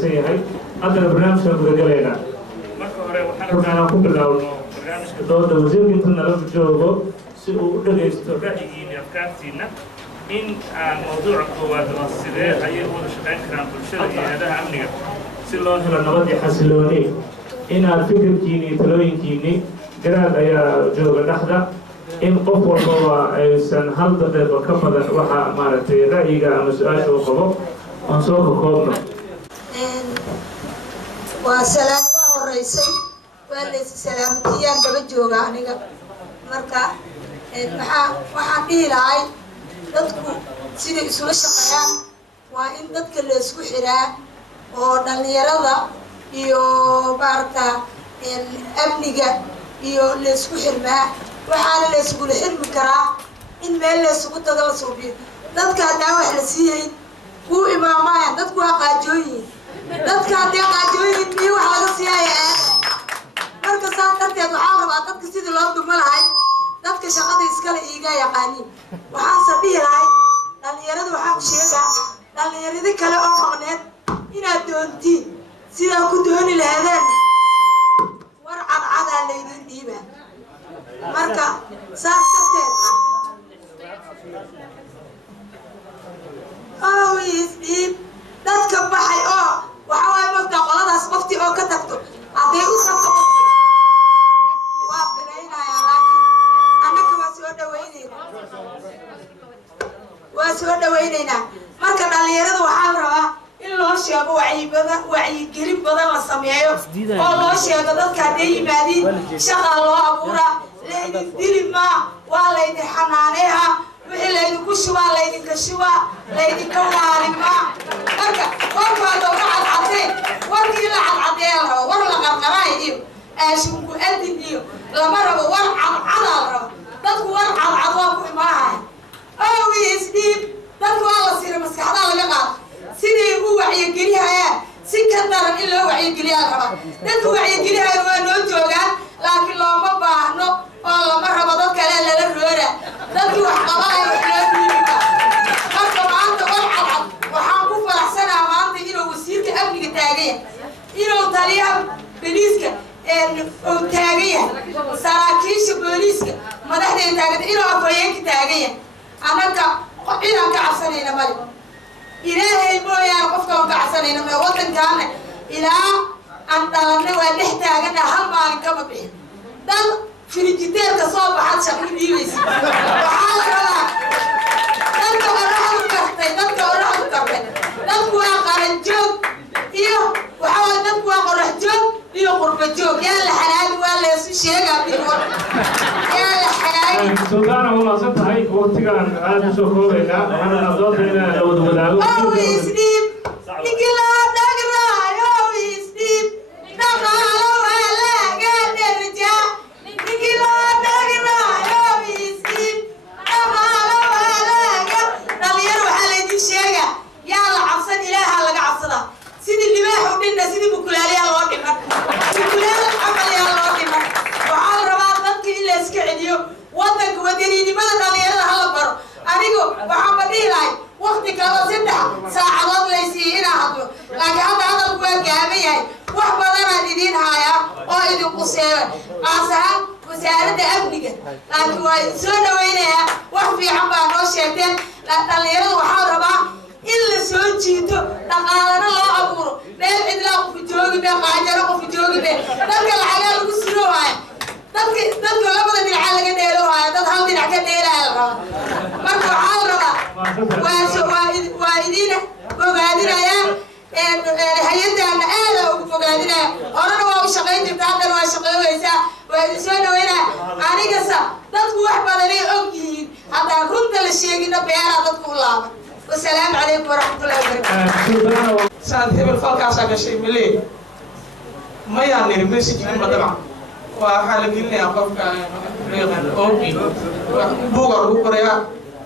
سيهاي هذا البرنامج كنا جلينا marka hore waxaan ku bilaawno barnaamijka dooda wasiirka inta nala joogo si uu u dhageysto ra'yigiina afkaartiina in aan mawduuca koowaad oo sidee ayay u wada shaqayn karaan bulshada iyo hay'adaha amniga si loo helo nabad iyo xasilooni in aad fikirkiina iyo talooyinkiina garaad ayaa jooga dhexda in qof walba aysan hal daqiiqo ka badan waxa maaragtay ra'yiga ama su'aasha uu qabo aan soo koobno وسلام ورئيسي واللي سلامتيان دبا جوغا aniga marka waxaan dhihi lahay dadku sidii isula shaqeeyaan waa in dadka la isku xiraa oo dhalinyarada iyo baarta amniga iyo la isku xirmaa waxaana la isku xirmi karaa in meel la isku tago la soo biyo dadka hadaa wax la siiyay ku imaamaya dadku waa qaajooyin dadka hadii qaajooyin iyo wax laga siiyay marka saan darteed waxaan rabaa dadka sidii loo dumo lahay dadka shaqada iskala iiga yaqaaniin waxaan sabihi lahay dhalinyaradu waxaan ku sheegaa dhalinyarada kale oo maqneed inaad doontiin sidaa ku dooni lahaydeen war cadcadaa laydin dhiiba marka saan darteed isdhiib dadka baxay oo waxa waay mogtaa qoladaas qoftii oo ka tagto hadday u tagto waa biraynaya laakiin annaga waa soo dhawaynaynaa marka dhalinyarada waxaa la rabaa in loo sheego wacyigelin badan la sameeyo oo loo sheego dadka hadday yimaadiin shaqaa loo abuuraa laydin dili maa waa laydin xanaaneeha wixii laydinku shubaa laydinka shubaa laydinka waarin maa marka warkaada uga cadcadeen warkii la cadcadeeya la rabo war la qarqaraay iyo aashinku adin iyo lama rabo war cadcadaa la rabo dadku war cadcad waa ku imaahaya isdhiib dadku waa la siira maskaxdaa laga qaado siday u wacyigelihayaan si ka daran in loo wacyigeliyaa la rabaa dadku wacyigelihaya waa noo joogaan laakiin looma baahno oo lama rabo dad kale lala roora dadkii wax qabanaya wax loo dhiibiba marka maanta war cadcad waxaan ku faraxsanaa maanta inuu wasiirka amniga taagan yahay inuu taliyaha booliiska uu taagan yahay saraakiisha booliiska madaxdeeda taagan inuu afhayeenka taagan yahay annaga inaan ka cabsanayna male ilaahay mooyaane qofka aan ka cabsanayna male waddankaana ilaa aan dhalanay waa dhex taagana hal maalin kama bixin dad firijiteerka soo baxad shaqo dhiibaysa waxaa la rabaa dadka oraxdu kartay dadku waa qaran joog iyo waxaa waay dadku waa qorax joog iyo qurba joog yaa la xanaagi waa leesu sheegaa bilwar yaa la xanaagi سلطان هو ما صدق هاي وقتها أنا شو كورينا أنا أضاف هنا لو بدأوا يسلم نقلا نقرا يسلم نقالوا ولا قادر رجع نقلا نقرا يسلم نقالوا ولا قادر يروح على دي شيء يا الله عصن إله الله عصنا سيد اللي ما يحبنا سيد بكلالي الله كمان بكلال الحمل يا الله كمان وعلى رباط ضدك إلا اسكعديو ودك وديني ما دليل هلا برو أنيقو محمد إلهي وقتك هذا 6 ساعات ليسي هنا هذا لكن هذا القوة جامعي وحبنا دين هايا أو إذا قصير أصلا وسائل أبنية لكن سونا وينها وحفي عم بانوشيتين لا دليل وحاربا إلا سوتشيتو تقالنا الله أبورو بين إدلاق في جوجي بين قاعدة في جوجي بين ذلك الحاجة القصيرة هاي dadka labada dhinac laga dheeloohay dad hal dhinac ka dheelaya marka waxaa la rabaa waa idin ogaadinaya hay'adana aad ugu ogaadinaya horena waa u shaqayn jirta haddana waa shaqeynaysaa waa idin soo dhaweynaya anigasa dadku wax badan ay og yihiin haddaan runta la sheegina beeraa dadku u laaban wasalaamu calaykum waraxmatullahi wabarakaatu saad hebel falkaasaa gashay malee mayaan niri message ma dabcan waxaa la gelinayaa qofka reeqan oobi buuga lagu qorayaa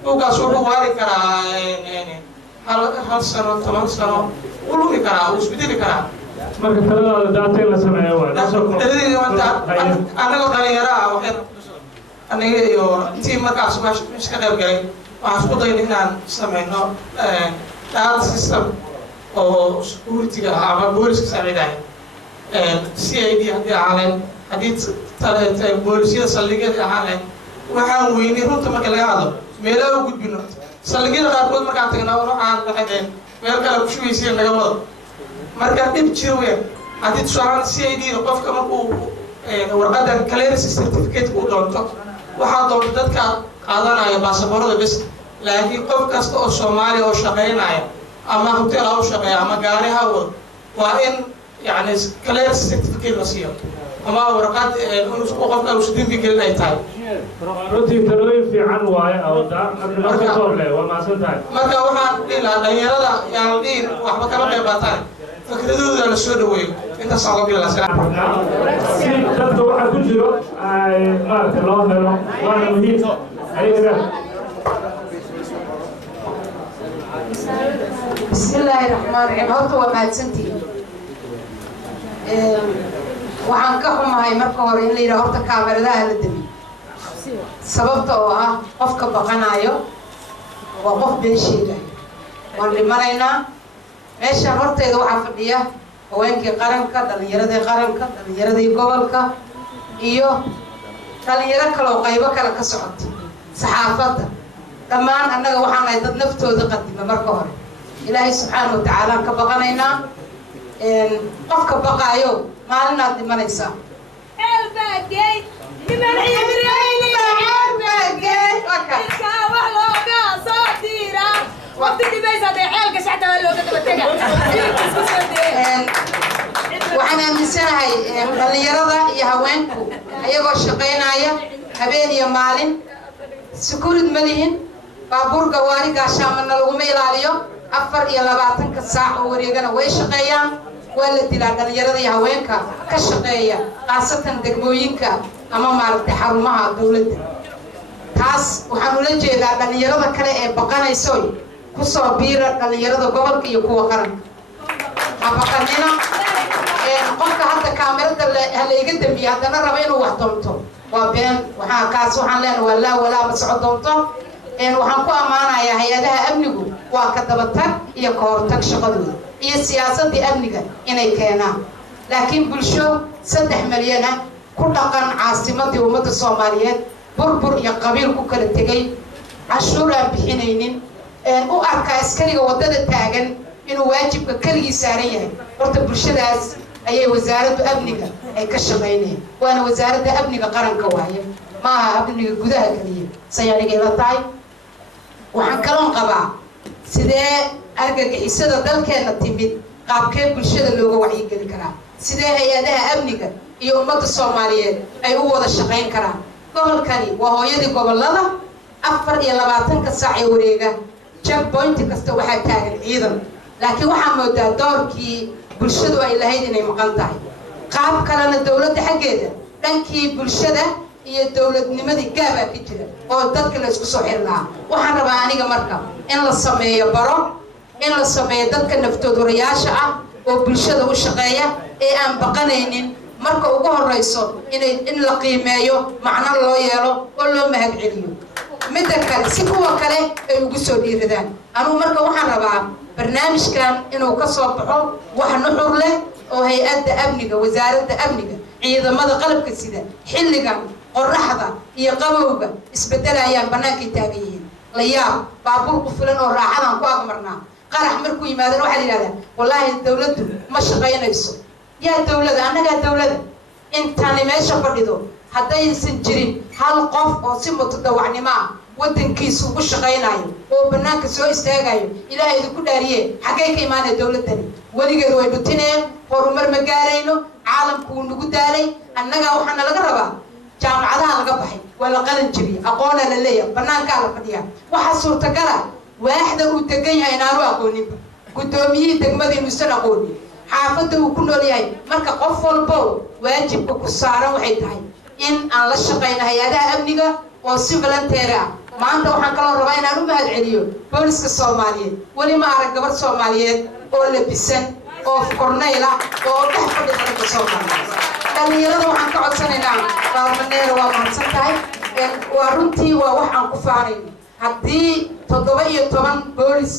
buugaas wuxuu waari karaa hal sano 10 sano u lumi karaa uu isbedeli karaa marka talada daatay la sameeyo waa anagoo dhalinyaro ah waxay aniga iyo intii markaas ka qayb galay waxaan isku dayna inaan sameyno data system oo security-ga ama booliska saaciidaya CID haddii ahaleen haddii boolisyada saldhigyada ahaalen waxaan weynay runta marka laga hadlo meelaha u gudbino saldhigyada qaarkood markaan tagnaa waxaan dhaqadeen meel kale ku shubaysiin naga wada marka dhib jiro weyn haddii tusaale CID qofka markuu warqadan clearance certificate ku doonto waxaa doonto dadka qaadanaya baasaboorada bes laakiin qof kasta oo Soomaali oo shaqeynaya ama hotel oo shaqeeya ama gaari ha wado waa in يعني clearance certificate la siiyo ama warqad inuu qofka uu sidii gelin ay tahay runtii talooyin fiican waaye awda marka soo leh waa maasantahay marka waxaan ilaa dhalinyarada yaan dhiin waxba kala qayb qaataan fikradooda la soo dhaweeyo inta soo qabila si dadka waxa ku jiro ay maarka loo helo waa muhiim ayaga bismillaahi raxmaani raxiim horta waa mahadsantihiin waxaan ka xumahay marka hore in la yidhaha horta kaamiradaha la damiyo sababta oo ah qofka baqanayo waa qof been sheegaya waan dhimanaynaa meeshaan horteeda waxaa fadhiya haweenkii qaranka dhalinyaradii gobolka iyo dhalinyaro kaloo qaybo kale ka socota saxaafadda dhammaan annaga waxaan nahay dad naftooda qadima marka hore ilaahay subxaanahu watacaala aan ka baqanaynaa qofka baqaayo maalinaad dhimanaysaa waxaan aaminsanahay dhalinyarada iyo haweenku ayagoo shaqaynaya habeen iyo maalin security ma lihin baabuur gawaari gaashaamana laguma ilaaliyo 24 saac oo wareegana way shaqeeyaan waa la dilaa dhalinyarada iyo haweenka ka shaqeeya qaasatan degmooyinka ama maaragtay xarumaha dawladda taas waxaan ula jeedaa dhalinyarada kale ee baqanayso ku soo biira dhalinyarada gobolka iyo kuwa qaranka ha baqanina qofka hadda kaamirada halayga dambiya haddana raba inuu wax doonto waa been waxaan leenahay waa laa walaa ma soco doonto waxaan ku ammaanayaa hay-adaha amnigu waa ka dabatag iyo ka hortag shaqadooda iyo siyaasadii amniga inay keenaan laakiin bulsho 3 milyan ah ku dhaqan caasimadii ummadda Soomaaliyeed burbur iyo qabiil ku kala tegay cashuur aan bixinaynin u arka askariga wadada taagan inuu waajibka kaliya saaran yahay horta bulshadaas ayay wasaaradda amniga ay ka shaqeynayaan waana wasaaradda amniga qaranka waaye ma aha amniga gudaha kaliya sayaniga la tahay waxaan kaloon qabaa sidee argagixisada dalkeena timid qaabkee bulshada looga wacyigeli karaa sidee hay-adaha amniga iyo ummadda Soomaaliyeed ay u wada shaqeyn karaan gobolkani waa hooyadii gobolada 24 saac ee wareega checkpoint kasta waxaa taagan ciidan laakiin waxaan moodaa doorkii bulshadu ay lahayd inay maqan tahay qaab kalena dawladda xaggeeda dhankii bulshada iyo dawladnimadii gaabaa ka jira oo dadka la isku soo xirnaa waxaan rabaa aniga marka in la sameeyo baro in la sameeyo dadka naftoodurayaasha ah oo bulshada u shaqeeya ee aan baqanaynin marka ugu horeyso in la qiimeeyo macno loo yeelo oo loo mahadceliyo midda kale si kuwa kale ay ugu soo dhiiradaan anugu marka waxaan rabaa barnaamijkan inuu ka soo baxo wax nuxur leh oo hay-adda amniga wasaaradda amniga ciidamada qalabka sida xilligan qorraxda iyo qabowga isbedelayaan bannaankay taagan yihiin la yaab baabuur ku filan oo raaxadaan ku agmarnaa qarax markuu yimaadana waxaa la yidhahdaa wallaahi dawladdu ma shaqaynayso yaa dawlada annagaa dawlada intaani meesha fadhido haddaysan jirin hal qof oo si mutadawacnimo ah waddankiisu ugu shaqaynayo oo bannaanka soo istaagayo ilaahay idinku dhaariye xaggay ka imaanaya dawladdani weligeedu way dhutineen horumar ma gaarayno caalamku wuu nagu daalay annagaa waxaana laga rabaa jaamacadaha laga baxay waa la qalan jebiyey aqoona la leeyahay bannaankaa la fadhiyaa waxaa suurtagala waaxda uu degan yahay inaanu aqooninba guddoomiyihii degmada inuusan aqoonin xaafadda uu ku nool yahay marka qof walbo waajibka ku saaran waxay tahay in aan la shaqayno hay-adaha amniga oo si volunteer ah maanta waxaan kaloo rabaa inaan u mahadceliyo booliska Soomaaliyeed weli ma arag gabar Soomaaliyeed oo labisan oo korneyl ah oo dhex fadhida dalka Soomaaliyeed dhalinyarada waxaan ka codsanaynaa baarmaneer waa mahadsan tahay waa runtii waa wax aan ku faanayno haddii 17 boolis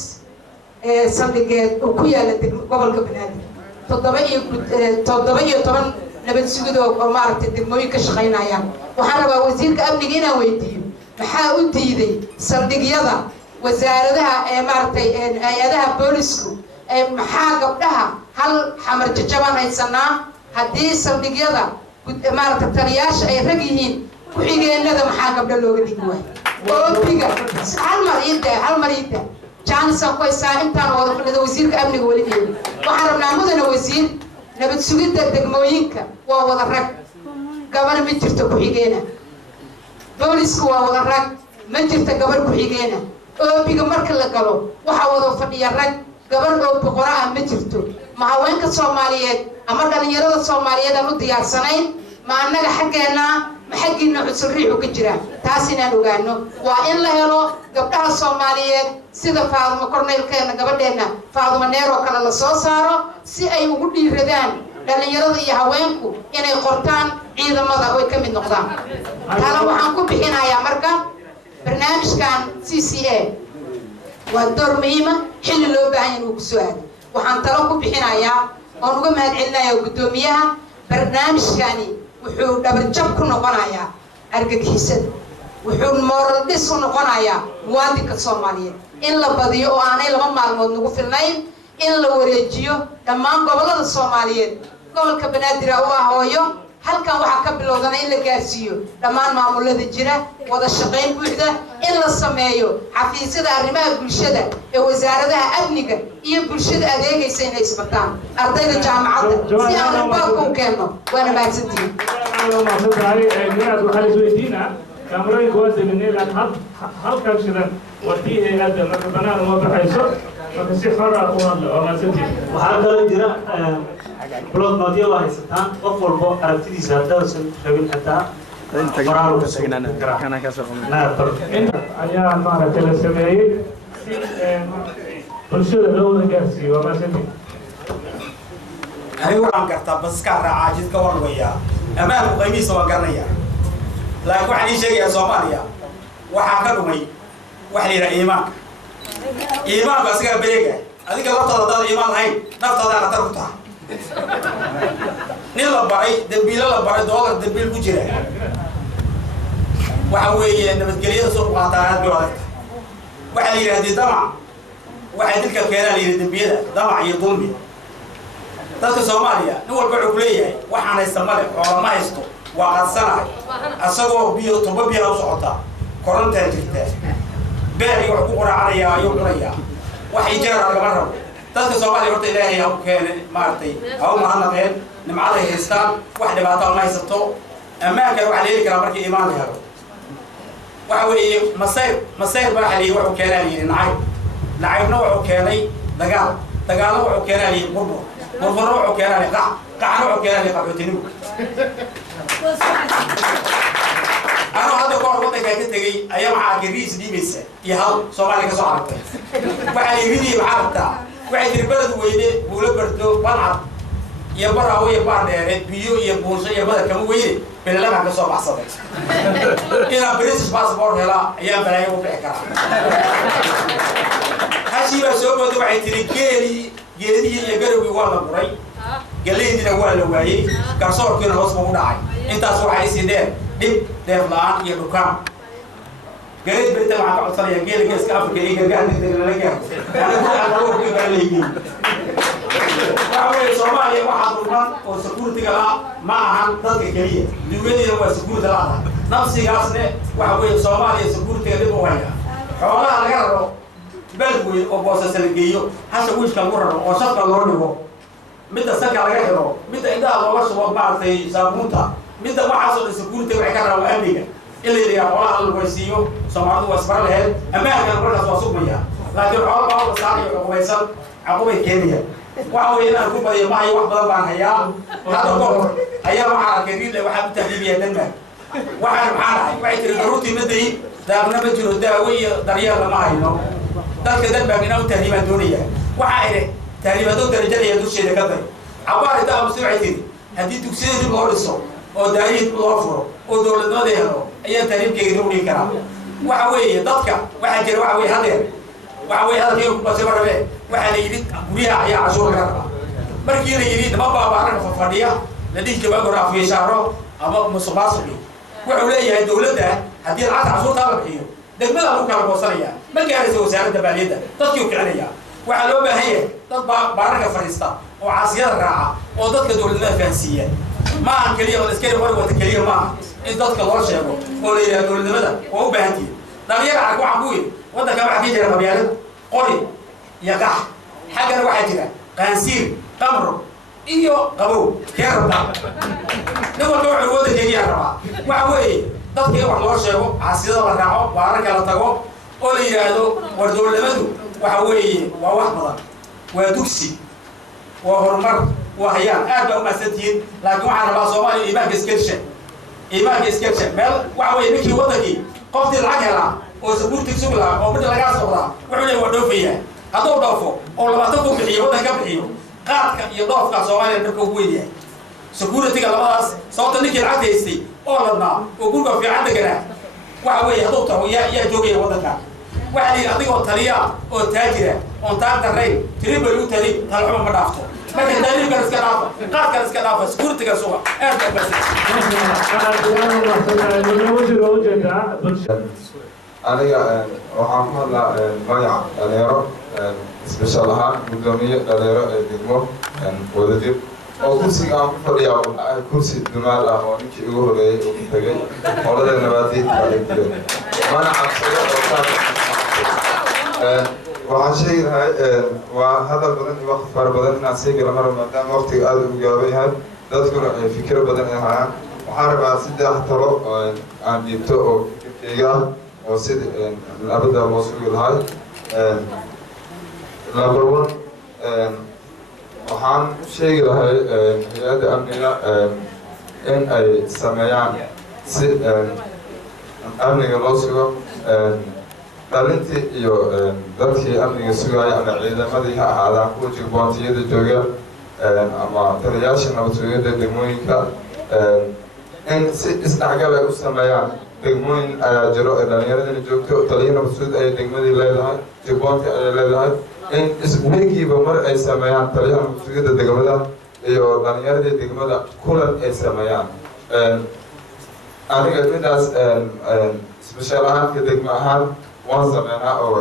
saldhigeed oo ku yaala gobolka Banaadir 7 nabad sugid oo maaragtay degmooyin ka shaqeynayaan waxaan rabaa wasiirka amniga inaan weydiiyo maxaa u diiday saldhigyada wasaaradaha maaragtay hay'adaha boolisku maxaa gabdhaha hal xamar jajaban haysanaa haddii saldhigyada maaragtay taliyaasha ay rag yihiin ku xigeenada maxaa gabdha looga dhigi waayo oobiga hal mar ida jaanisa ku haysaa intaan wada fadhida wasiirka amniga weli yeeli waxaan rabnaa mudana wasiir nabad sugidda degmooyinka waa wada rag gabar ma jirto ku xigeena boolisku waa wada rag ma jirto gabar ku xigeena oobiga marka la galo waxa wada fadhiya rag gabar oo boqora ah ma jirto ma haweenka Soomaaliyeed ama dhalinyarada Soomaaliyeed aan u diyaarsanayn ma annaga xaggeena ma xaggiina cusub riixu ka jira taas inaan ogaano waa in la helo gabdhaha Soomaaliyeed sida Faaduma Korneelkeena gabadheena Faaduma Neero kala la soo saaro si ay ugu dhiiradaan dhalinyarada iyo haweenku inay qortaan ciidamada oo ay ka mid noqdaan taana waxaan ku bixinayaa marka barnaamijkan CCA waa door muhiim ah xilli loo baahan yahay inuu ku soo aado waxaan talo ku bixinayaa oo uga mahadcelinayaa gudoomiyaha barnaamijkani wuxuu dhabarjab ku noqonayaa argagixisada wuxuu moral dhis u noqonayaa muwaadinka Soomaaliyeed in la badiyo oo aanay 2 maalmood nagu filnayn in la wareejiyo dhammaan gobolada Soomaaliyeed gobolka Banaadir oo ah hooyo halkan waxa ka bilowdana in la gaarsiiyo dhammaan maamulada jira wada shaqeyn buuxda in la sameeyo xafiisyada arrimaha bulshada ee wasaaradaha amniga iyo bulshada adeegaysa inay isbataan ardayda jaamacadda si aan baaqo u keeno waana mahadsantihiin كاميرا كويسة جنيل هالكم شدن وديه هذا مثلا ما بحيسه فكسي حرة وما سنتي وحاجة جرا بلاد ماضية واحد ستان أفضل بو أرتدي زادة وسن شغل حتى فرارو كسرنا أنا كسر نعم أنا ما رتلا سمعي برشلونة لو نجحسي وما سنتي أنا وعم كرتا بس كارا عاجز كور ويا أمام قميص وقرنيا لكن واحد يجي يا صوماليا وحكرمي واحد يرى إيمان بس كان بيجي هذيك الوقت هذا إيمان هاي نفط هذا أنا تركتها نيل البعي دبيل البعي دولار دبيل بجرة وحوي نبتقليه سوق قطعات بوقت واحد يرى هذه دمع واحد تلك الكيان اللي دبيله دمع يضمي تلك صوماليا نقول بعقلية وحنا يستمر ولا ما يستو وقد صنع أصدقوا بيو تبى أو صعطة كورن تاجرته بيري وحقوق عليا يوم ريا وحجار على مرة تذكر صوالي قلت إلهي أو كان مارتي أو ما أنا غير نمعله هستان واحدة بعطاه ما يسطو أما كانوا عليه كلام مركي إيمان هذا وحوي مصير بحالي وحو كان لي نعيب نوع كاني دجال نوع كان لي مربر نوع كان لي قع نوع كان لي قبتني أنا هذا كور وقت كي تجي أيام عاجريس دي بس يهال سوالي كسوالك وعلى يميني بعرضه وعلى البلد ويده بولبرتو بلعب يبرع هو يبرع ده بيو يبونس يبرع كم ويده بلا ما كسب عصبك إذا بريتش باسبور هلا أيام بلا يوم بيكرا هالشيء بس هو بدو عيتري جيري يجرب يوالله بري قال لي إني أقول له وعي كسر كنا وصل مودعي أنت سوى عايز يدير دب دفلان يدوكام قريت بريت مع قصر يجيل جالس كافر كي قاعد نتكلم أنا أقول لك قال لي فأول سوالي واحد رمان وسكورتي قلا معهم ضد كلية دويني هو سكورتي لا نفسي قاسنا وأول سوالي سكورتي قلبه وياه حوالي على غيره بلغوي أو بوسة سلقيو حسب وش كان مرة أو شق اللونه متى سكر على غيره متى إذا الله وشوا بعض سابونتا متى ما حصل سكورتي وعكرة وأمريكا اللي يقولها الويسيو سمعوا واسبر له أما كان مرة سوسوق مياه لكن عقب بعض الصاري وقويسل عقب كينيا وهو هنا يكون بدي معي واحد بدل عن هيا هذا كله هيا مع كبير له واحد تهديبية دمه واحد معنا واحد الروتي مدري ده بنبجر الدعوية دريال ما هينو ده كده بقينا تهديبة دنيا واحد تهديبة دون درجة يدوش شيء كذا عبارة ده مستوعبين هدي تكسير بورسو أو دايت بلافرو أو دولة ناديه أي تهديب كيروني كلام وحوي ضدك واحد جرو وحوي هذا وعوي هذا كيف بس مرة وحنا يريد بيها يا عشور كذا مركي يريد ما بقى فردية لديه كبار قرا في شهره أما مصباصبي وعليه الدولة ده هدي العاد عشور طالب حيو دقمنا لو كان بوصلية ما كان يسوي سعر الدباليدة تطيق عليها وعلومة هي تطبع بارك فريستا وعصير راعة وضدك دولة فانسية ما عن كلية والإسكالي مرة وتكلية ما إنت ضدك الله شيء ولا دولة ماذا وهو بهندي ده يرعى وعبوي وده كم حكي جرى مبيعه قولي يقع حاجة واحد كده قنسير تمر إيو قبو كيرب ده نقول له عروض جيجي أربعة وعوي ضد كده الله شيء عصير الله راعه وعرك على تقو قولي هذا وردول لمدو وعوي وواحد ودوكسي وهرمر وهيان أربع مساتين لكن وعنا بقى صومالي إيمان كسكتشن مال وعوي بكي وضكي قفت العجلة وسبور تكسب لها أو بدل جاس ولا وعليه ودوفية هذا ودوفه أو لما تقوم بحيه وده كم بحيه قاد يضاف كصومالي نركوبية سكورة تيجي لباس صوت نيجي العادة يستي أولنا وقولوا في عندك أنا وعوي هذا يا جوجي وضكا وعلي أعطيه الطريقة والتاجرة وانتهى الرأي تريبه يوتري طلعوا من رافته لكن دليل كان سكنافة قاد كان سكنافة سكورة كسوة أرجع بس aniga waxaan ku hadlaa magaca dhalinyaro isbeshaal ahaan gudoomiye dhalinyaro ee degmo wadajir oo kursiga aan ku fadhiyaa waxaa kursi dumaal ah oo ninkii ugu horeeyay uu ku tegay qolada nabaadiid kaleeyo mana cabsado waxaan sheegi lahay waa hadal badan iyo waqti fara badan inaan sii gala mara maadaama waqtiga aada ugu gaaban yahay dadkuna fikiro badan ay hayaan waxaan rabaa 3 talo aan dhiibto oo fikirkayga ah oo sida abada loo sugi lahay number 1 waxaan sheegi lahay hay'adda amniga in ay sameeyaan si amniga loo sugo dhalintii iyo dadkii amniga sugaya ama ciidamadii ha ahaadaan kuwa jirboontiyada jooga ama taliyayaasha nabadsugidda degmooyinka in si isdhexgal ay u sameeyaan degmooyin ayaa jiro ee dhalinyaradani joogto taliya nabadsugid ay degmadii leedahay jibboonti ayay leedahay in isweegiiba mar ay sameeyaan taliyaha nabadsugidda degmada iyo dhalinyaradii degmada kulan ay sameeyaan aniga midaas isbeshaal ahaanka degmo ahaan waan sameynaa oo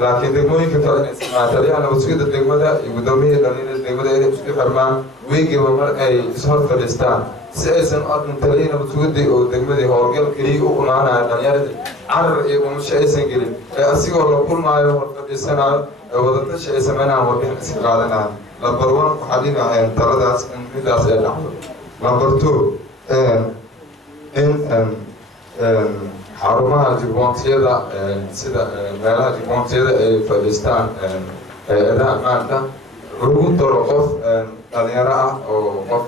laakiin degmooyinka kale inay sameeyaan taliyaha nabadsugidda degmada iyo gudoomiyihii dhalinyarada degmada inay isku xirmaan weegiiba mar ay ishor fadhiistaan si aysan u admin taliya nabadsugidii oo degmadii howlgal keliya u imaanaya dhalinyaradii carar iyo umusho aysan gelin ee asigoo la kulmaayo hor fadhiisanayo ee wadatashi ay sameynayaan warbixin iska qaadanayaan number 1 waxaa dhinaca taladaas in midaas ay dhacdo number 2 in xarumaha jirboontiyada sida meelaha jirboontiyada ay fadhiistaan hay-adaha ammaanka lagu daro qof dhalinyaro ah oo qof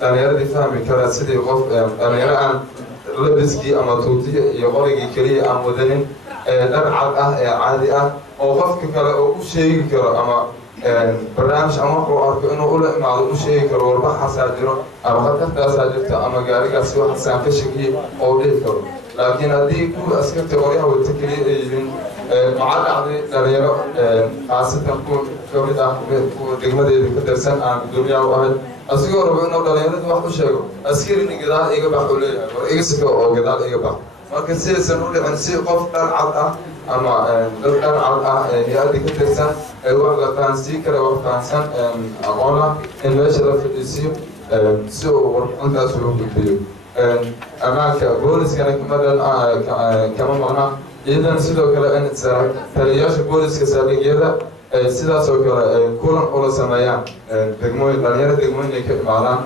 dhalinyaradii fahmi kara sidii qof dhalinyaro aan labiskii ama tuutiya iyo qorigii keliya aan wadanin dhar cad ah ee caadi ah oo qofka kale oo u sheegi karo ama barnaamij ama wuxuu arko inuu ula imaado u sheegi karo warbaxaasaa jiro ama khatartaasaa jirto ama gaarigaasi waxasaan ka shakiye oo dhihi karo laakiin haddii kuwa askarta qoryaha wata keliya ay yihiin maxaa dhacday dhalinyaro khaasatan kuwa kamid ah kuwa degmadeeda ka tirsan aan gudoomiyaha u ahay asigoo rabo inuu dhalinyarada wax u sheego askarini gadaal iga bax uu leeyahay war iga siko oo gadaal iga bax marka si aysan u dhicin si qof dhar cad ah ama dad dhar cad ah hay-adda ka tirsan ay wax la fahansii kara wax fahansan aqoon ah in meesha la fadhiisiyo si uu warbixintaas ugu gudbiyo ammaanka booliskana kama maqnaa iyadan sidoo kale in taliyayaasha booliska saldhigyada sidaas oo kale kulan ula sameeyaan degmooyin dhalinyaro degmooyin ay ka imaadaan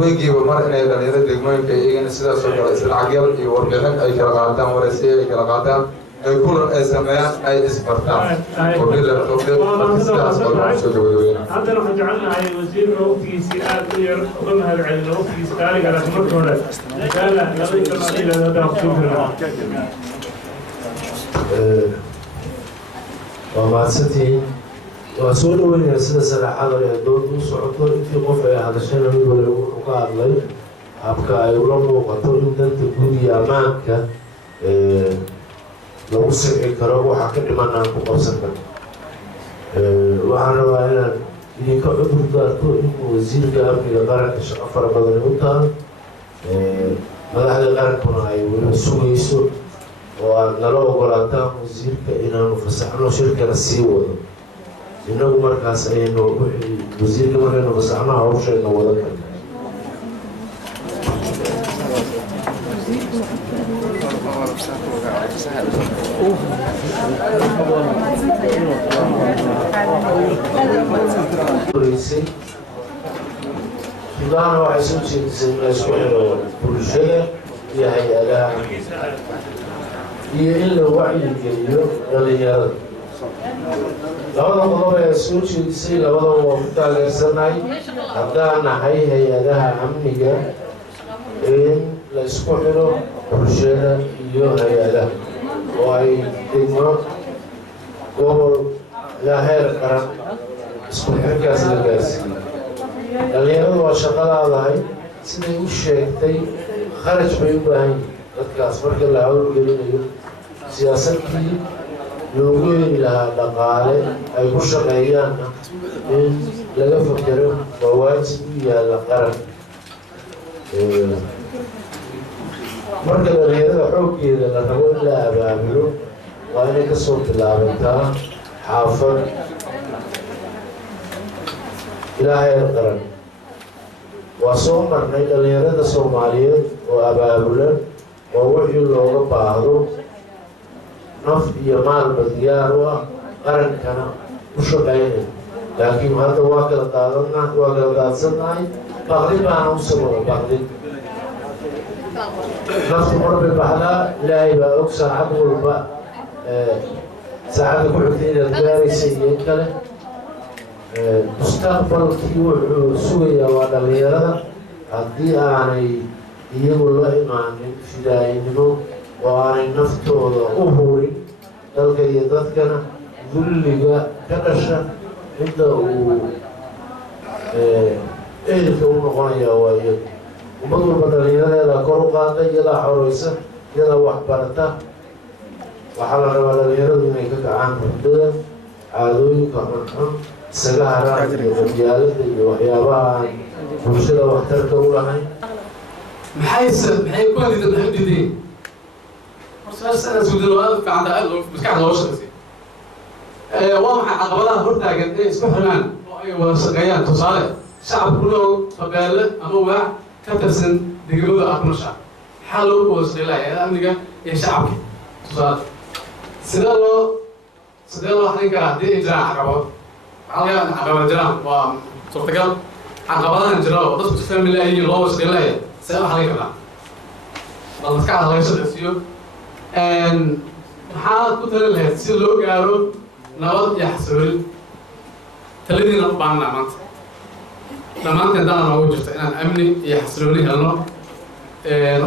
weegiiba mar inay dhalinyaro degmooyinka iyagana sidaas oo kale isdhexgal iyo warbixin ay kala qaataan waraysiyo ay kala qaataan kulan ay sameeyaan ay isbartaan haddana waxaan jecelnahay wasiirka waqtigiisii aad u yar uga mahadcelino waqtigiisa qaaliga laakiin marka hore gaala labadii kalmaadiilada haddaan kusoo firnaa waa mahadsantihiin waa soo dhaweynaya sida saraaxada ee doonta u socoto intii qof ay hadashana mid waliba wuxuu ka hadlay habka ay ula muuqato in danta guud iyo ammaanka lagu sirci karo waxa ka dhiman aan ku qabsan karno waxaan rabaa inaan idinka cudur daarto in wasiirka amniga qaranka shaqo fara badan u taal madaxda qarankuna ay weliba sugayso oo aad nala ogolaataan wasiirka inaanu fasaxno shirkana sii wado innagu markaas ayaynu wasiirka markaynu fasaxno hawshayna wada karna sudaana waxay soo jeedisay in la isku xiro bulshada iyo hay-adaha iyo in la wacyigeliyo dhalinyarada labada qodob ee soo jeedisay labadaba waa ku taageersanahay haddaan nahay hay-adaha amniga in la isku xiro bulshada iyo hay-adaha oo ay degmo gobol ilaa heer qaran isku xirkaas la gaarsiiyo dhalinyaradu waa shaqo laadahay siday u sheegtay kharaj bay u baahan yihin dadkaas marka la hawlgelinayo siyaasadkii loogu heli lahaa dhaqaale ay ku shaqeeyaanna in laga fakero waa waajib u yaalla qaran marka dhalinyarada xooggeeda la rabo in la abaabulo waa inay kasoo bilaabataa xaafad ilaa heer qaran waa soo marnay dhalinyarada soomaaliyeed oo abaabulan oo wixii looga baahdo naf iyo maalba diyaar u ah qarankana u shaqaynay laakiin hadda waa kala daadsannahay baqdi baana u sababa baqdi naftu marbay baxdaa ilaahay baa og saacad walba saacadda ku xigta inaad gaaraysa iyo in kale mustaqbalkii wuxuu sugayaa waa dhalinyarada haddii aanay iyagu la imaanin fidaayinimo oo aanay naftooda u hurin dalka iyo dadkana dulliga ka dhasha cidda uu ehelka u noqonayaa waa iyagu ummad walba dhalinyaradeedaa kor u qaada iyadaa xoreysa iyadaa waxbarata waxaa la rabaa dhalinyaradu inay ka kacaan hurdada caadooyinka xunxun isaga haraan iyo qabyaalada iyo waxyaabaha aan bulshada waxtarka u lahayn maxay ku hadida maxay u diidayin horta suudalwaada fiicanta aad maskaxda loo shaqaysay waa maxay caqabadaha hortaagan inay isku xirmaan oo ay wada shaqeeyaan tusaale shacabka ku nool qabaale ama waac ka tirsan degmada aqnosha maxaa loogu wada shaqeyn lahaa hay-ada amniga iyo shacabka tusaale sidee loo xalin karaa haddii ay jiraan caqabado waxaa laga yaabaa caqabad jiraan waa suurtagal caqabadahan jira oo dadku fahmi lahayiin loo wada shaqeyn lahaya see u xalin karnaa bal maskaxda laga shaqaysiiyo maxaad ku talin lahayd si loo gaaro nabad iyo xasilooni taladiina u baahnaa maanta dhammaanteen dana noogu jirta inaan amni iyo xasilooni helno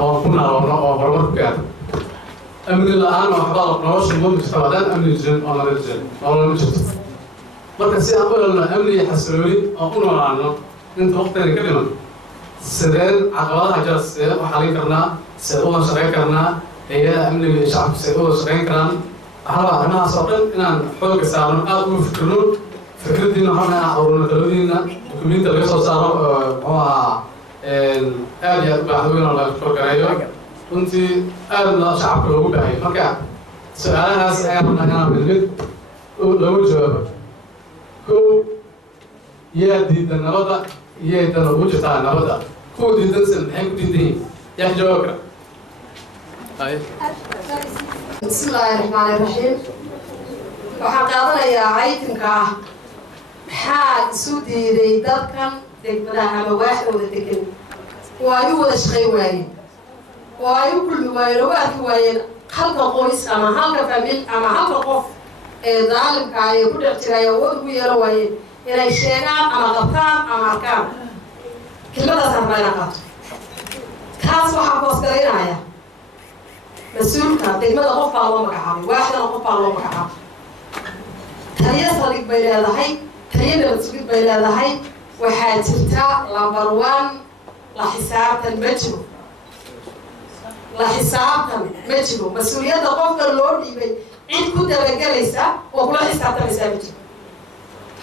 oo ku naaloono oo horumar ku gaaro amni la-aan waxba nolosha ma jirta haddaan amni jirin oo nabad jirin noloma jirto marka si aan u helno amni iyo xasilooni oo u noolaano inta waqtigeena ka dhiman sideen caqabadaha jira sideen u xalin karnaa sideen u wada shaqeyn karnaa hay-adaha amniga iyo shacabku sideen u wada shaqeyn karaan waxaa rabaa arrimahaas oo dhan inaan xoogga saarno aada ugu fikirno fikraddiina waxaa inaan aruurno taladiina dukumiinta laga soo saaro muxuu ahaa aad iyo aad u baaxda weyn oo laga korgareeyo runtii aadna shacabka loogu baahayo marka su-aalahaas ayaan rabnaa inaan mid loogu jawaabo kow yaa diida nabadda iyay dana ugu jirtaa nabadda kuwa diidansan maxay ku diidan yihiin yaa ka jawaab kara bismillaahi raxmaani raxiim waxaan qaadanayaa caytinka ah maxaa isu diiday dadkan degmadaha ama waaxdooda degan oo ay u wada shaqayn waayeen oo ay u kulmi waayeen oo u arki waayeen halka qoys ama halka famil ama halka qof ee daalimka ay ku dhex jiraya awood ugu yeelan waayeen inay sheegaan ama qabtaan ama arkaan kelmadaas arbaa inaan qaato taas waxaa koosgalaynaya mas-uulka degmada qof baa loo magacaabay waaxdana qof baa loo magacaabay taliya saldhig bay leedahay taliya nabad sugid bay leedahay waxaa jirta lambar one la xisaabtan ma jiro la xisaabtan ma jiro mas-uuliyadda qofka loo dhiibay cid ku dabagelaysa oo kula xisaabtamaysaa ma jiro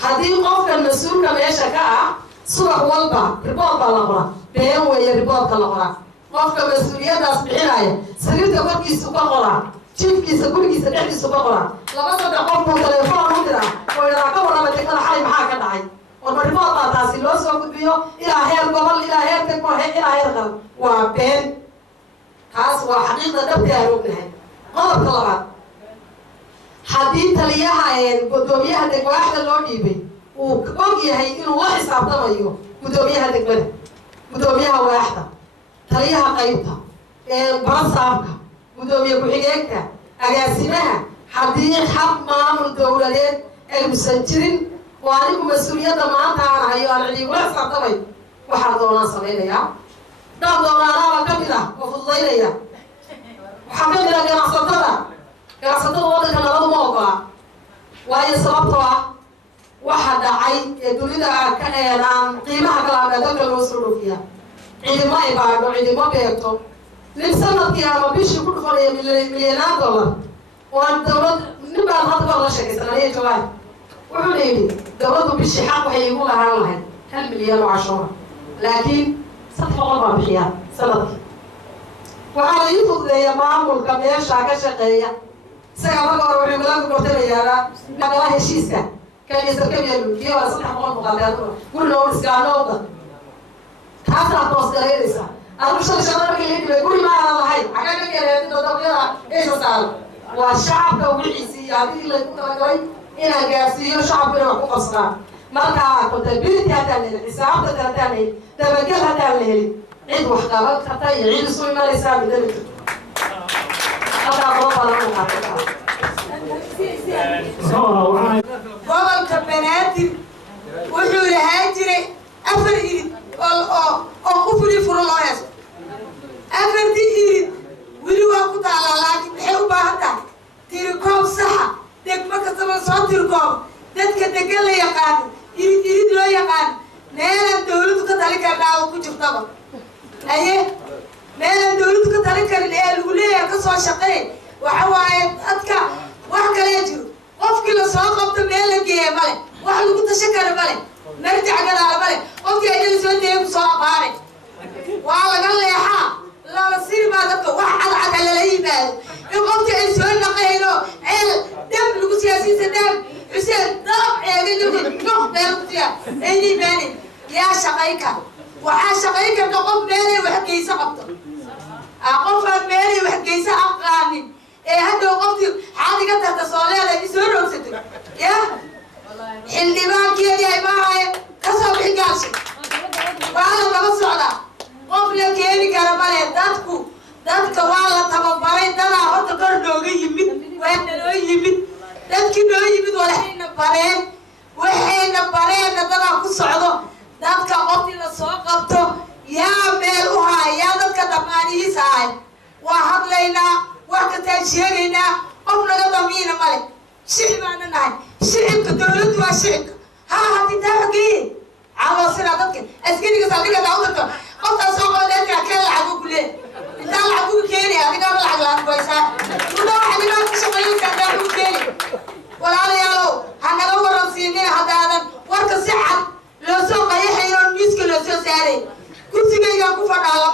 haddii qofkan mas-uulka meesha ka ah subax walba ribood baa la qoraa been weeye riboodka la qoraa qofka mas-uuliyaddaas bixinaya sariirta korkiisu ka qoraa jiifkiisa gurigiisa dhexdiisu ka qoraa laba saddex qofkuu telefoon u diraa oo idhaa ka warrama degmada xalay maxaa ka dhacay warba ribood baa taasi loo soo gudbiyo ilaa heer gobol ilaa heer degmo ilaa heer qaran waa been taas waa xaqiiqda dhabta aan ognahay qodobka labaad haddii taliyaha gudoomiyaha degmaaxda loo dhiibay uu og yahay inuu la xisaabtamayo gudoomiyaha degmada gudoomiyaha waaxda taliyaha qaybta barasaabka gudoomiye ku-xigeenka agaasimaha haddii xaq maamul dowladeed aysan jirin oo anigu mas-uuliyadda maanta aan hayo aan cidigula xisaabtamay waxaa doonaan samaynayaa dad doonaanaaba ka mid ah oo fududaynaya waxaa ka mid ah ganacsatada waddanka nabad ma ogola waayo sababtoo ah waxa dhacay ee dunida aan qiimaha kalaabaa dalka loo soo dhoofiya cidimo ibaadho cidimo beegto nin sanadkii ama bishii ku dhufanaya milyanaan dollar oo aan dowlad nin baan hadda kor la sheekaysan aniga jawaan wuxuu yidhi dowladdu bishii xaq waxay igu lahaan lahayd 1 milyan oo cashuura laakiin 300 baa bixiyaa sanadkii waxaa la ii fududeeya maamulka meesha ka shaqeeya isaga marka hore wuxuu galanka gortanayaa magala heshiiska كان كم يوم ولا 300 مقابلات كل يوم اسكانودا كاسا توصليسا انا مش شغاله بكلمه يقول ما انا هاي حاجه كده انه ده ايش صار والشعب وبيعيسي هذه اللي كنت بقول انا قاسيه شعب روح قصرا marka kutability hada xisaabta tartani tabagal hada leeli cid wax qabad karta cid soo imanaysa midna hada qodobka gobolka banaadir wuxuu lahaa jiray 4 irid oo ku furan loo haysto 4 irid weli waa ku taalaa laakiin waxay u baahan tahay tirikoob saxa degmo kastaba soo tirikoob dadka degan la yaqaan irid loo yaqaan meelaan dowladdu ka tali karnaa oo ku jirtaba aye meelaan dowladdu ka tali karin ee lagu leeyahay ka soo shaqeey waxa waaye dadka wax kale jiro qofkii la soo qabto meel la geeyo male wax lagu tashan karo male marjac gadaal male qofkii ayaga soo deeyo soo aqaanay waa laga leexaa la sirba dadka wax cad la yimaado in qofkii ay soo naqayno ceel dab lagu siyaasiisa dab xuseen dab eegayo qof beel ku tiya ayni baani yaa shaqayka waxa shaqayka qof meel wax geysa qabto qofan meel wax geysa aqaanin هذا وقفتي حاضي قد تصالح لأني سوير ومسدو يا حلبان كده يا إباعي كسب حقاشي وعلى قبص على قفل كيني كرمالي دادك وعلى تبابارين دانا حط كردو يمين وحنا لو يمين دادك لو يمين ولا حين بارين وحين بارين دانا قص عضو دادك قفتي لسوق قبطو يا ميلوها يا دادك دمانيه ساي واحد لينا وقت شيرنا قبل قدمينا مالك شعبنا ناي شعب الدولة وشعب ها تتاقي على صراطك اسكني صديقة داودك قلت سوق لك كان العبوك ليه انت العبوك كيني هذه قبل العقلان كويسة ولا واحد ما تشغلين كان العبوك كيني ولا يالو هنلو ورسيني هذا ورك صحة لو سوق يحيرون ميسك لو سوق ساري كرسي جاي كوفك على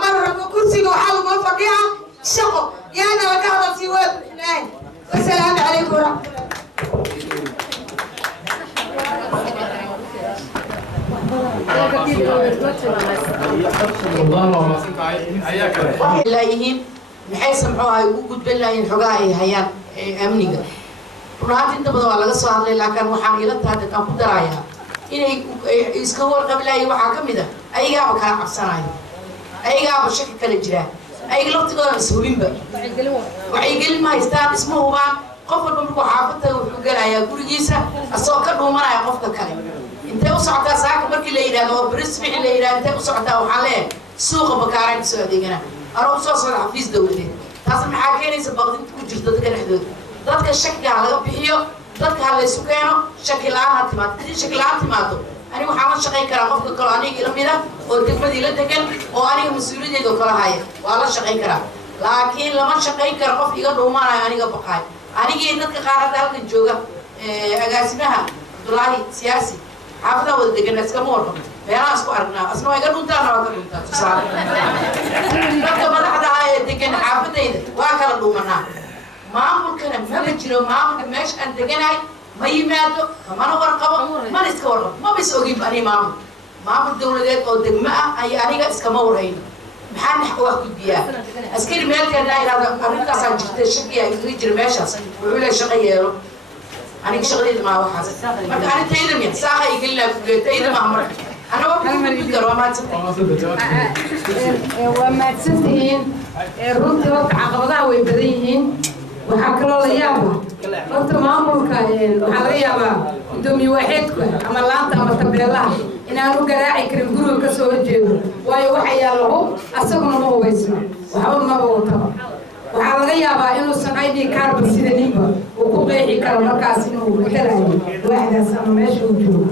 مرة كرسي وحال وفقيها شقو يا أنا لك هذا سوى الحنان والسلام عليكم ورحمة الله يهين بحيث سمحوها يقول بالله ينحقها هيان أمنية رات أنت بدو على قصة هذا لكن وحنا يلتها هذا كان قدرايا إنه يسكور قبل أي وحكم إذا أي جاب كان عصاي أي جاب شكل كالجرا أي لقطة قال مسؤولين بقى وعيقل ما يستاهل اسمه هو قفل بمركو حافظته وحقل يا كورجيسة السوكر هو مرة يقفل كلام أنت وصعتها ساك بركي ليلة أو برسمي ليلة أنت وصعتها وحلاه سوق بكارين السعودية جنا أروح صوص الحفيز دولتين تصل محاكيني سبقتين تكون جدد كده حدود ضدك الشكل على بحيو ضدك على سكانه شكل عام هتمات شكل عام تماتو أنا وحاول شقي كرا قف كلا أنا إلى ميدا ودقمة إلى تكن وأنا مسؤولية دو كلا هاي والله شقي كرا لكن لما شقي كرا قف يقول روما أنا قبقاي أنا جي إنك قارة هالك الجوجا أجازمها دولاري سياسي حافظة ودقنا سكمور بيا أسكو أرنا أسمع يقول أنت أنا وأنت تصار لكن ما حدا دقنا حافظة إذا وأكل رومنا ما ممكن ما بتجرو ما ممكن مش أنت دقنا ما يماتوا كمان ورقة ما نسكور ما بيسوي بني مام الدولة ده أو دماء أي أنا قاعد سكمور هين محن حقوق كديا أسكير مالك أنا إذا أريد أصلا جت الشقية يجري ماشى ويقول الشقية أنا شغلي ما هو حاسس ما أنا تيدم يا ساقة يقول لك تيدم عمرك أنا وقت ما يقدر وما تسنتين رنت وقت عقبضها ويبديهين وحكروا لي يابا قلت ما ممكن وحلا يابا دومي واحدك أما لانت أما تبيلها إن أنا قراعي كريم جرو كسو الجيل واي وحيا له أسقنا ما هو يسمع وحاول ما هو طبعا وحلا يابا إنه سنايدي كارب سيدنيبا وكوقي كارب مركز إنه بكلاي واحدة سنة ماشي وجوه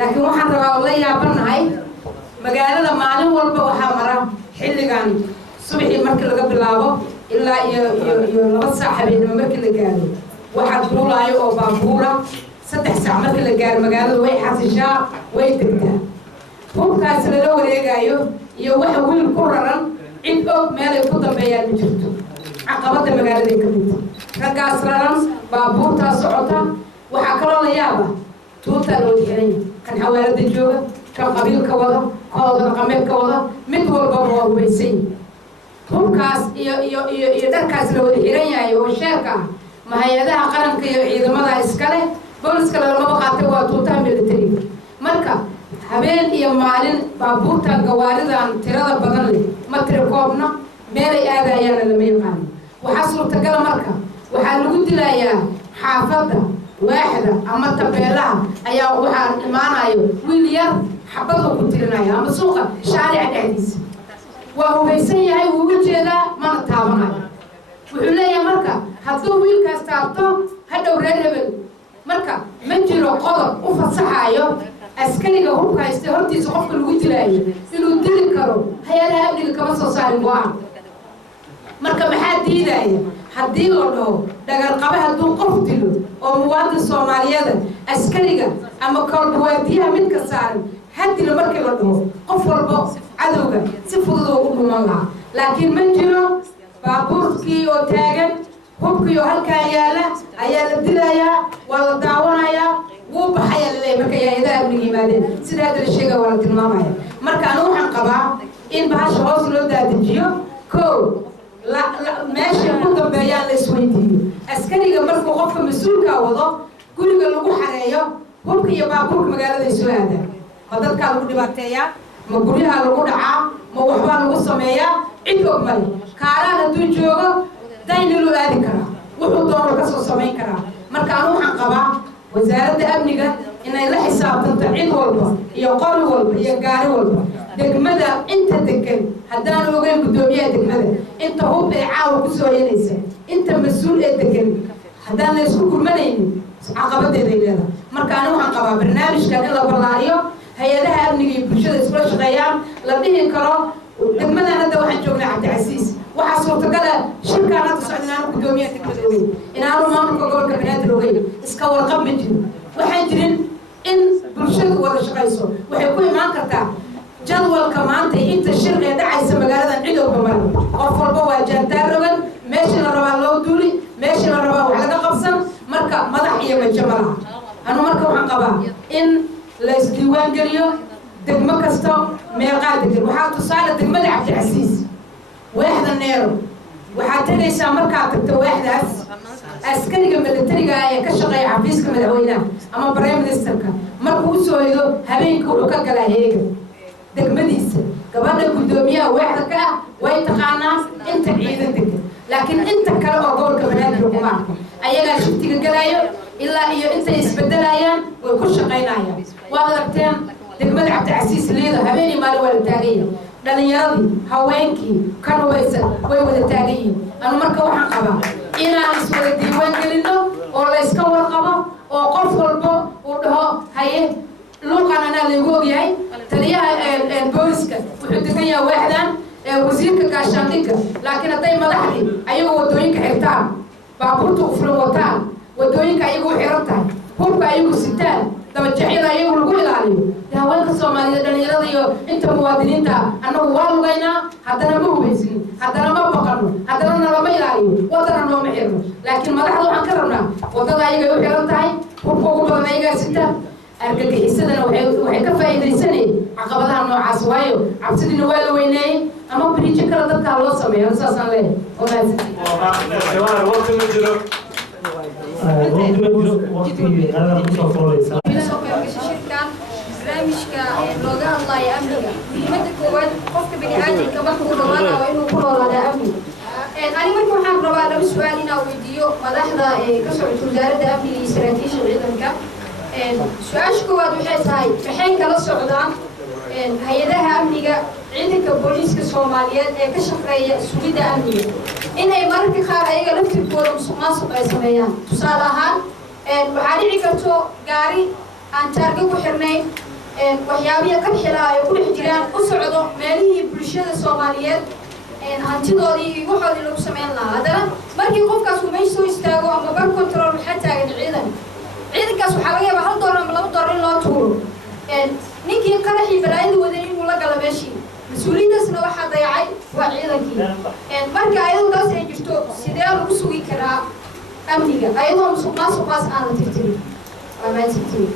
لكن واحد رأى الله يابا هاي مقالة معلم والبا وحمرة حل كان صبحي مركز قبل لابا إلا لبض صاحبين ما مركز قالوا واحد برولا أو بابورا 6 ساعة مركز قال مقالة وي حاسشة وي تبدا هو كاس لو ريغايو iyo waxa wiil ku raran cid og meel ay ku dambeeyaan ma jirto caqabada magaalada ka mid ragaas raran baabuurta socota waxa kale la yaaba tuuta loo xiray kan xawaalada jooga kan qabiilka wada qodobka qameelka wada mid walba waa weysay hubkaas iyo dharkaas loo xiran yahay oo sheeka ma hay'adaha qaranka iyo ciidamada iskale booliska lama qaatay waa tuuta military marka habeen iyo maalin baabuurta gawaaridan tirada badan leh ma tirkoobna meel ay aadayaan lama yaqaan waxa suurtagal marka waxa lagu dilayaa xaafada waaxda ama tabeelaha ayaa waxa imaanayo wiil yar xabado ku tirinaya ama suuqa shaarica dhexdiisa waa hubeysan yahay uu jeeda mana taabanayo wuxuu leeyahay marka hadduu wiilkaas taabto hadhow reer hebel marka ma jiro qodob u fasaxayo askariga hubka haysta hortiisa qofka lagu dilaayo inuu dili karo hay'adaha amniga kama soo saarin go'aan marka maxaa diidaya haddii la dhaho dhagar qabe hadduu qof dilo oo muwaadin Soomaaliyeed askariga ama kolbuwaadiyaha mid ka saaran haddii markii la dhaho qof walba cadowga si fudud oo u dhuman lahaa laakiin ma jiro baabuurkii oo taagan hubkii oo halkaa yaala ayaa la dilayaa waa la daawanayaa wuu baxaya leeyahay marka hay'adaha amniga yimaadeen sida hadda sheega waa la tilmaamaya marka anu waxaan qabaa in bahasha hoos loo daadajiyo koow meesha ku dambeeyaan la isweydiiyo askariga markuu qofka mas-uulka wado guriga lagu xareeyo hubka iyo baabuurka magaalada soo aadaan ma dadkaa lagu dhibaateeyaa ma guryaha lagu dhacaa ma waxbaa lagu sameeyaa cid og male kaaraan hadduu joogo dayni loo aadi karaa wuxuu doono ka soo samayn karaa marka anu waxaan qabaa wasaaradda amniga inay la xisaabtanto cid walba iyo qori walba iyo gaari walba degmada inta degan haddaan ogeyn guddoomiyaha degmada inta hub ee caawa ku soo yeelaysa inta mas-uul ee degan haddaan la isku gurmanaynin caqabadeeday leedahay marka anu waxaan qabaa barnaamijkan in la ballaariyo hay-adaha amniga iyo bulshada iskula shaqeeyaan la dhihi karo degmadan hadda waxaan joognaa cabdicasiis waxaa suurtagala shirkaan hadda socda inaanu guddoomiyaha degmada ogeyn inaanu maamulka gobolka banaadir ogeyn iska warqab ma jiro waxaan jirin in bulshadu wada shaqayso waxay ku imaan kartaa jadwalka maanta inta shir ee dhacaysa magaaladan cid walba mara qof walba waa jaantaar rogan meeshii la rabaa loo duuli meeshii la rabaa wax laga qabsan marka madax iyo majamalaha anu marka waxaan qabaa in la isdiiwaan geliyo degmo kasta meeqaa degan waxaa tusaale degmada cabdicasiis waaxda neero waxaa tegaysaa markaa tagto waaxdaas askariga militariga ee ka shaqeeya xafiiska madaxweynaha ama prime ministerka markuu u soo hido habeenkii wuxuu ka galaa heega degmadiisa gabadha guddoomiyaha waaxda ka ah way taqaanaa inta ciidan degan laakiin inta kale oo gobolka banaadir kuma arko ayagaa shiftiga galayo ilaa iyo intay isbedelayaan way ku shaqaynayaan waad aragteen degmada cabdicasiis liida habeenii maalin waa la taagan yahay dhalinyaradii haweenkii kan hubaysan way wada taagan yihiin anu marka waxaan qabaa inaan iswada diiwaan gelino oo la iska warqabo oo qof walbo uu dhaho haye luuqan anaa laygu ogyahay taliyaha booliska wuxuu degan yahay waaxdan wasiirka gaashaandhigga laakiin hadday madaxdii ayagoo wadooyinka xirtaan baabuurta u fulan wataan wadooyinka ayagu u xiran tahay hubka ayagu sitaan dabajacyada ayagu lagu ilaaliyo dee haweenka soomaaliyeed dhalinyarada iyo inta muwaadiniinta annagu waa lugaynaa haddana ma hubaysnin haddana ma baqano haddana nalama ilaaliyo wadana nooma xirno laakiin madaxda waxaan ka rabnaa wadada ayagay u xiran tahay hubka ugu badan ayagaa sita argagixisadana waxay ka faa'iidaysanayeen caqabadaha noocaas waayo cabsidiina waa la weyneeyey ama biriijo kale dadkaa loo sameeyo saasaan leeyahay waqti ma jiro barnaamijka looga hadlayo amniga muhiimada koowaad qofka bini'aadamka markuu dhawaanayo waa inuu ku noolaada amniga ani marka waxaan rabaa laba su-aal inaan weydiiyo madaxda ka socota wasaaradda amniga iyo saraakiisha ciidanka su-aasha koowaad waxay tahay maxay kala socdaan hay-adaha amniga ciidanka booliiska soomaaliyeed ee ka shaqeeya sugidda amniga inay mararka qaar ayaga laftirkooda musuqmaasuq ay sameeyaan tusaale ahaan waxaa dhici karto gaari aan taarga ku xirnayn waxyaabiya ka xilaa ay ku dhex jiraan u socdo meelihii bulshada soomaaliyeed hantidoodii iyo waxoodii lagu sameyn lahaa haddana markii qofkaas uu meesha soo istaago ama bar control waxaa taagan ciidankaas waxaa laga yaabaa $1 ama $2 in loo tuuro ninkii qaraxii balaayada waday inuu la galo meeshii mas-uuliyiintaasna waxaa dayacay waa ciidankii marka ayadoo taas ay jirto sidee lagu sugi karaa amniga ayadoo musuqmaasuqaas aan la tirtirin waa mahadsantihiin